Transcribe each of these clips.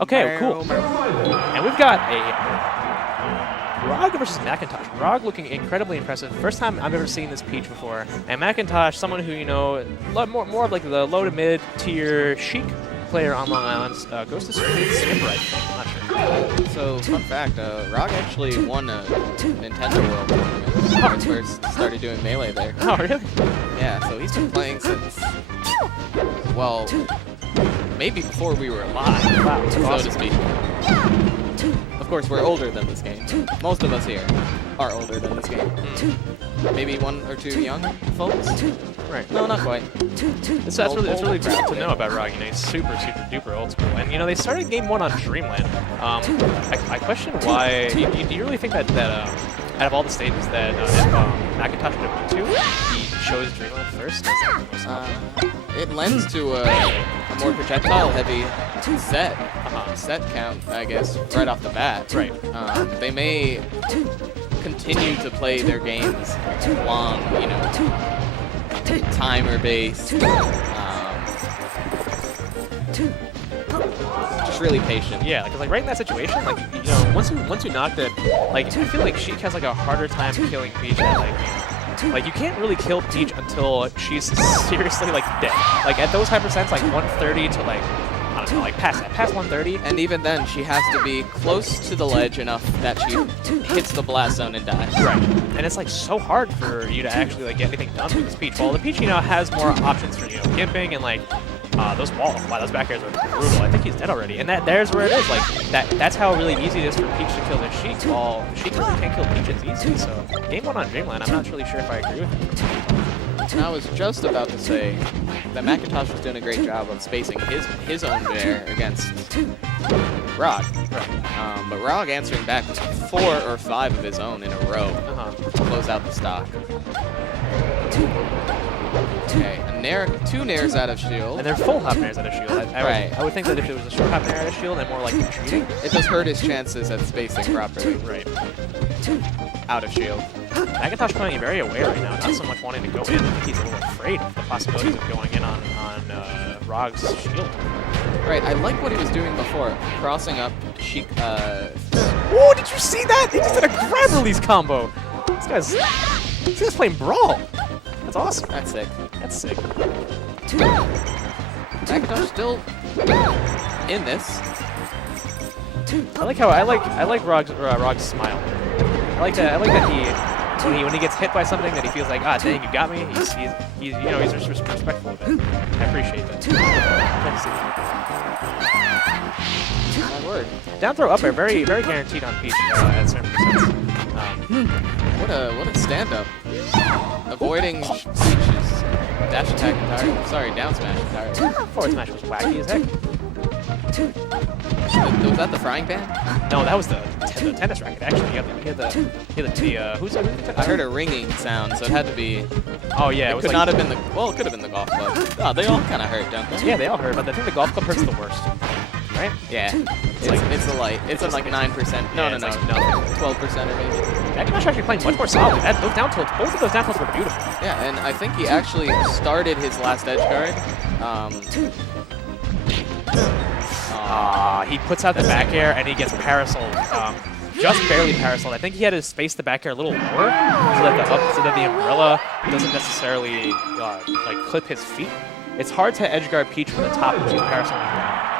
Okay, cool. And we've got a Rog versus Macintosh. Rog looking incredibly impressive. First time I've ever seen this Peach before. And Macintosh, someone who, you know, more of like the low to mid tier chic player on Long Island, goes to Skipper, I'm not sure. So, fun fact, Rog actually won a Nintendo World Tournament when he first started doing Melee there. Oh, really? Yeah, so he's been playing since, well, maybe before we were alive, Wow, so awesome. to speak. Of course, we're older than this game. Most of us here are older than this game. Maybe one or two young folks? Right. No, not quite. That's really cool to know about Rog. You know, he's super duper old school. And, you know, they started game 1 on Dreamland. I question why. Do you really think that out of all the stages that Macintosh would have went to, he chose Dreamland first? It lends to a more projectile-heavy set count, I guess, right off the bat. Right. They may continue to play their games long, you know, timer-based. Just really patient. Yeah, because like right in that situation, like you know, once you knocked it, like I feel like Sheik has like a harder time killing Peach. Like you can't really kill Peach until she's seriously like dead. Like at those high percents, like 130 to like I don't know, like past 130. And even then, she has to be close to the ledge enough that she hits the blast zone and dies. Right. And it's like so hard for you to actually like get anything done with this Peach. Well, the Peach, you know, has more options for, you know, gimping and like those walls. Wow, those back airs are brutal. I think he's dead already. And there's where it is. Like that's how really easy it is for Peach to kill this Sheik. While Sheik really can't kill Peach as easy. So game 1 on Dreamland, I'm not really sure if I agree with you. And I was just about to say that Macintosh was doing a great job of spacing his own bear against Rog. Right. But Rog answering back with 4 or 5 of his own in a row to close out the stock. Okay, two nairs out of shield. And they're full hop nairs out of shield. I would think that if it was a short hop nair out of shield and more like retreating, it does hurt his chances at spacing properly. Right. Out of shield. Macintosh playing very aware right now, not so much wanting to go in. I think he's a little afraid of the possibilities of going in on Rog's shield. Right, I like what he was doing before, crossing up Sheik. Oh, did you see that? He just did a grab release combo. This guy's playing Brawl. That's awesome. That's sick. That's sick. Macintosh still in this. I like Rog's smile. I like that he when he gets hit by something that he feels like, ah, dang, you got me. He's you know, he's just respectful of it. I appreciate that. My word. Down throw up air, very guaranteed on Peach at certain percents. What a stand-up. Avoiding Peach's dash attack entirely. Sorry, down smash entirely. Forward smash was wacky as heck. Was that the frying pan? No, that was the tennis racket. Actually, you had the who's that? I heard a ringing sound, so it had to be. Oh yeah, it could not have been the. Well, it could have been the golf club. Oh, they all kind of hurt, don't they? Yeah, they all hurt, but I think the golf club hurts the worst. Right? Yeah. It's a light. It's like 9%. No, 12% or maybe. Macintosh actually playing much more solidly. Those down tilts, both of those down tilts were beautiful. Yeah, and I think he actually started his last edge guard. He puts out the back air and he gets parasoled. Just barely parasoled. I think he had to space the back air a little more so that the umbrella doesn't necessarily like clip his feet. It's hard to edge guard Peach from the top when she's parasoling down.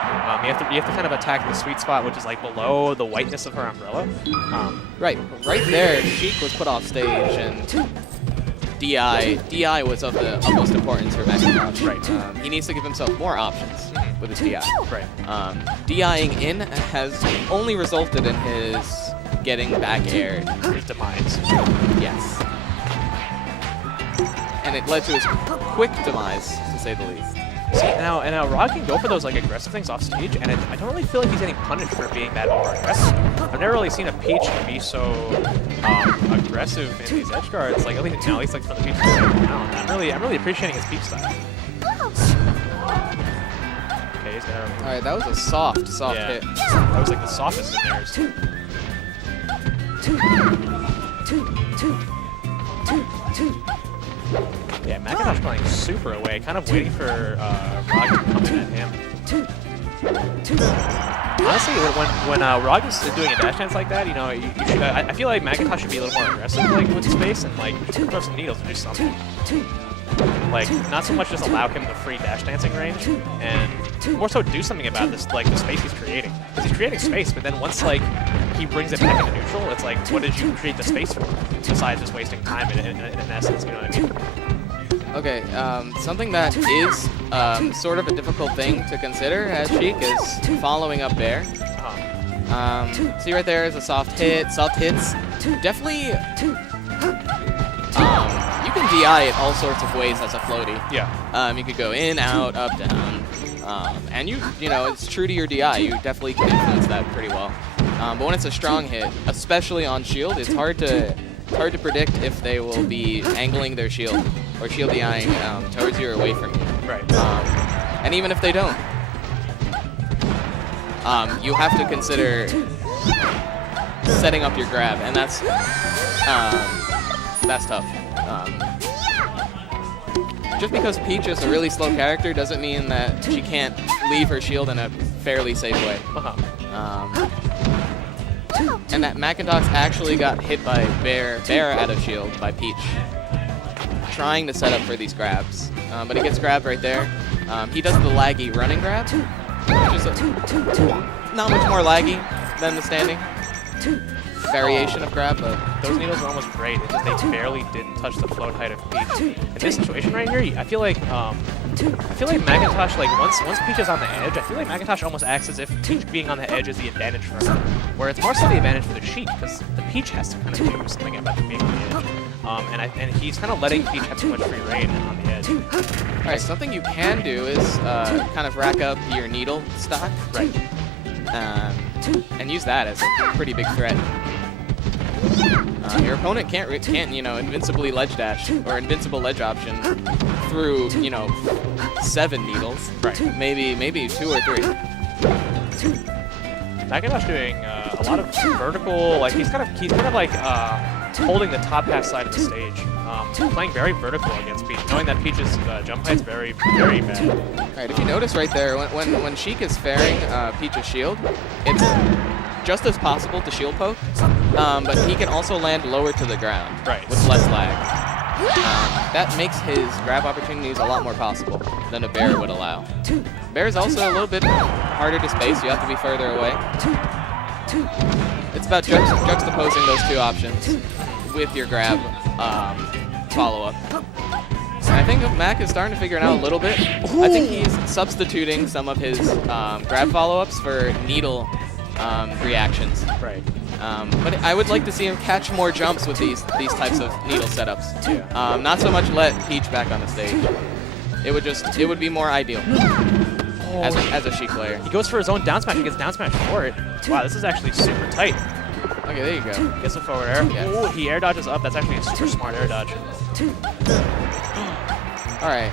You have to kind of attack the sweet spot, which is like below the whiteness of her umbrella. Right there, Sheik was put off stage, and DI was of the utmost importance for Macintosh. Right. He needs to give himself more options with his DI. Right. DIing in has only resulted in his getting back aired. His demise. Yes. And it led to his quick demise, to say the least. See, now Rog can go for those like aggressive things off stage, and I don't really feel like he's getting punished for being that over-aggressive. I've never really seen a Peach be so aggressive in these edge guards, like at least like from the Peach now. I'm really appreciating his Peach style. Okay, he's got. All right, that was a soft hit. That was like the softest of theirs. Yeah, Macintosh playing super away, kind of waiting for Rog to come in at him. Honestly, when Rog is doing a dash dance like that, you know, you should, I feel like Macintosh should be a little more aggressive, like with space, and like throw some needles and do something. Like, not so much just allow him the free dash dancing range, and more so do something about this, like the space he's creating. Because he's creating space, but then once like he brings it back into neutral, it's like, what did you create the space for? Besides just wasting time in essence, you know what I mean? Okay, something that is sort of a difficult thing to consider as Sheik is following up Bear. See right there is a soft hit. Soft hits definitely. You can DI it all sorts of ways as a floaty. Yeah. You could go in, out, up, down, and you know it's true to your DI. You definitely can influence that pretty well. But when it's a strong hit, especially on shield, it's hard to predict if they will be angling their shield or shield DIing towards you or away from you. Right. And even if they don't, you have to consider setting up your grab, and that's tough. Just because Peach is a really slow character doesn't mean that she can't leave her shield in a fairly safe way. And that Macintosh actually got hit by Bear out of shield by Peach, trying to set up for these grabs. But he gets grabbed right there. He does the laggy running grab, which is not much more laggy than the standing variation of grab, but those needles are almost great. It's just they barely didn't touch the float height of Peach. In this situation right here, I feel like Macintosh, like once Peach is on the edge, I feel like Macintosh almost acts as if Peach being on the edge is the advantage for her, where it's more so the advantage for the Sheik, because the Peach has to kind of do something about being on the edge. And he's kind of letting Peach have too much free reign on the edge. All right, something you can do is kind of rack up your needle stock, right, and use that as a pretty big threat. Your opponent can't you know, invincibly ledge dash or invincible ledge option through, you know, 7 needles. Right. Maybe 2 or 3. Macintosh doing a lot of vertical, like he's kind of like holding the top half side of the stage, playing very vertical against Peach, knowing that Peach's jump height's very, very bad. All right, if you notice right there, when Sheik is fairing Peach's shield, it's just as possible to shield poke, but he can also land lower to the ground with less lag. That makes his grab opportunities a lot more possible than a Bear would allow. Bear's also a little bit harder to space. You have to be further away. It's about juxtaposing those two options with your grab follow-up. And I think Mac is starting to figure it out a little bit. I think he's substituting some of his grab follow-ups for needle reactions. Right. But I would like to see him catch more jumps with these types of needle setups. Yeah. Not so much let Peach back on the stage. It would be more ideal as a Sheik player. He goes for his own down smash. He gets down smash for it. Wow, this is actually super tight. Okay, there you go. Gets a forward air. Yes. Ooh, he air dodges up. That's actually a super smart air dodge. All right.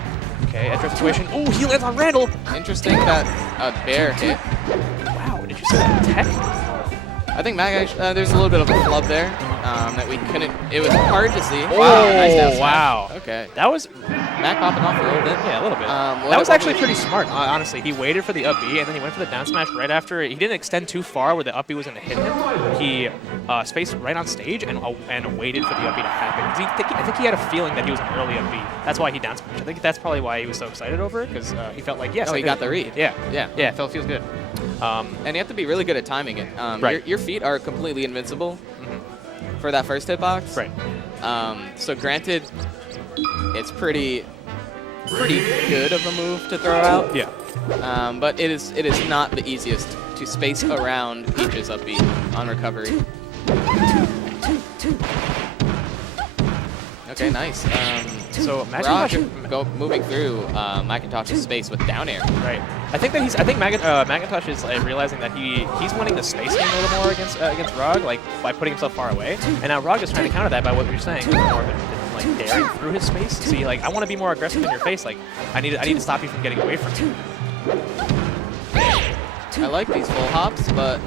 Okay, edge situation. Ooh, he lands on Randall. Interesting that a Bear hit. Wow, did you see that tech? I think Mac actually, there's a little bit of a flub there that we couldn't. It was hard to see. Oh, wow, nice down smash. Wow. Okay. That was Mac popping off a little bit. Yeah, a little bit. That was actually pretty smart, honestly. He waited for the up B, and then he went for the down smash right after. He didn't extend too far where the up B was going to hit him. He spaced right on stage and waited for the up B to happen. I think he had a feeling that he was an early up B. That's why he down smashed. I think that's probably why he was so excited over it, because he felt like, yes. Oh, he got the read. Yeah. Yeah. Yeah, feels good. And you have to be really good at timing it. Right. Your feet are completely invincible for that first hitbox. Right. So granted, it's pretty good of a move to throw out. Yeah. But it is not the easiest to space around Peach's up B on recovery. Okay, nice. So Macintosh moving through Macintosh's space with down air. Right. I think Macintosh is realizing that he's winning the space game a little more against Rog, like by putting himself far away. And now Rog is trying to counter that by what you're saying, more of it, like daring through his space. See, like I want to be more aggressive in your face. Like I need to stop you from getting away from you. I like these full hops, but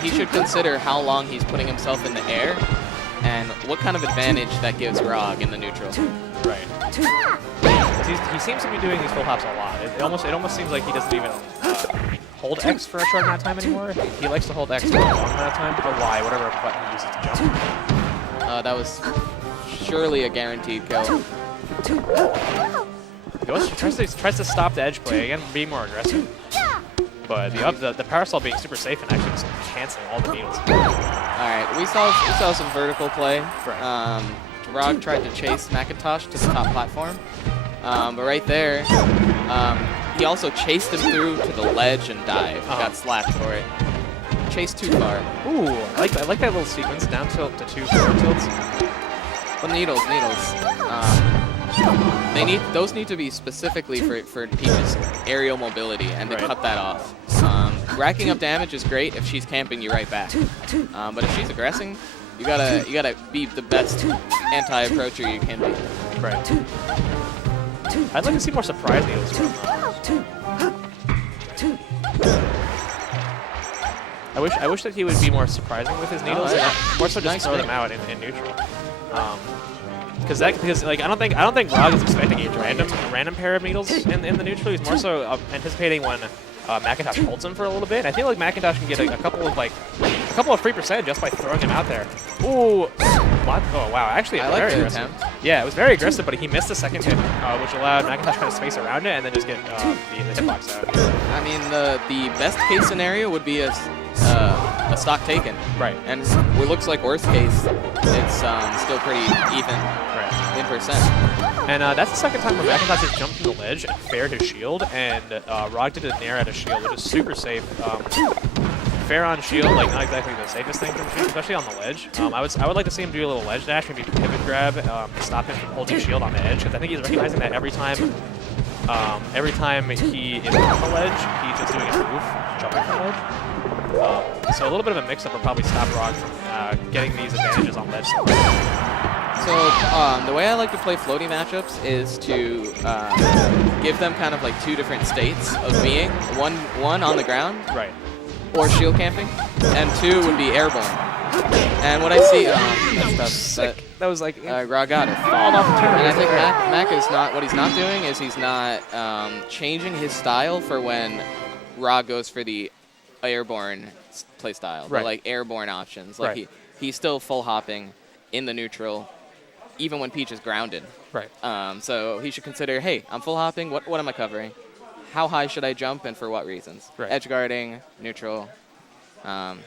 he should consider how long he's putting himself in the air and what kind of advantage that gives Rog in the neutral. Right. Because he seems to be doing these full hops a lot. It almost seems like he doesn't even hold X for a short amount of time anymore. He likes to hold X for a long amount of time, or Y, whatever button he uses to jump. That was surely a guaranteed kill. He tries to stop the edge play again, being more aggressive. But the parasol being super safe and actually just canceling all the needles. All right, we saw some vertical play. Right. Rog tried to chase Macintosh to the top platform, but right there, he also chased him through to the ledge and dive. Got slapped for it. Chased too far. Ooh, I like that little sequence. Down tilt to 2 forward tilts. Well, needles. Those need to be specifically for Peach's aerial mobility and to cut that off. Racking up damage is great if she's camping you right back, but if she's aggressing, you gotta be the best anti-approacher you can be. Right. I'd like to see more surprise needles from I wish that he would be more surprising with his needles, and more so just throw them out in neutral. Because like I don't think Rog is expecting a random pair of needles in the neutral. He's more so anticipating when Macintosh holds him for a little bit. And I feel like Macintosh can get a couple of free percent just by throwing him out there. Ooh, what? Oh wow, actually I like very the aggressive. attempt. Yeah, it was very aggressive, but he missed the second hit, which allowed Macintosh to kind of space around it and then just get the hitbox out. I mean, the best case scenario would be a stock taken. Right. And it looks like worst case, it's still pretty even. Right. In percent. And that's the second time where Macintosh has jumped from the ledge and fared his shield, and Rog did a nair at his shield, which is super safe. Fair on shield, like not exactly the safest thing from shield, especially on the ledge. I would like to see him do a little ledge dash, maybe pivot grab, stop him from holding shield on the edge, because I think he's recognizing that every time he is on the ledge, he's just doing a move, jumping from the ledge. So a little bit of a mix-up would probably stop Rog from getting these advantages on ledge. So the way I like to play floaty matchups is to give them kind of like 2 different states of being. One on the ground, right, or shield camping, and 2 would be airborne. And what I see, that was like Rog got it. Falling off the turret. And I think Mac is not. What he's not doing is he's not changing his style for when Rog goes for the airborne play style, right. the, like airborne options. Like right. he's still full hopping in the neutral, even when Peach is grounded. Right. So he should consider, hey, I'm full hopping. What am I covering? How high should I jump, and for what reasons? Right. Edge guarding, neutral, and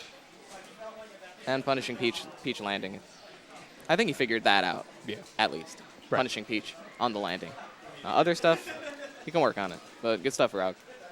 punishing Peach landing. I think he figured that out. Yeah. At least. Right. Punishing Peach on the landing. Other stuff, he can work on it. But good stuff, Rog.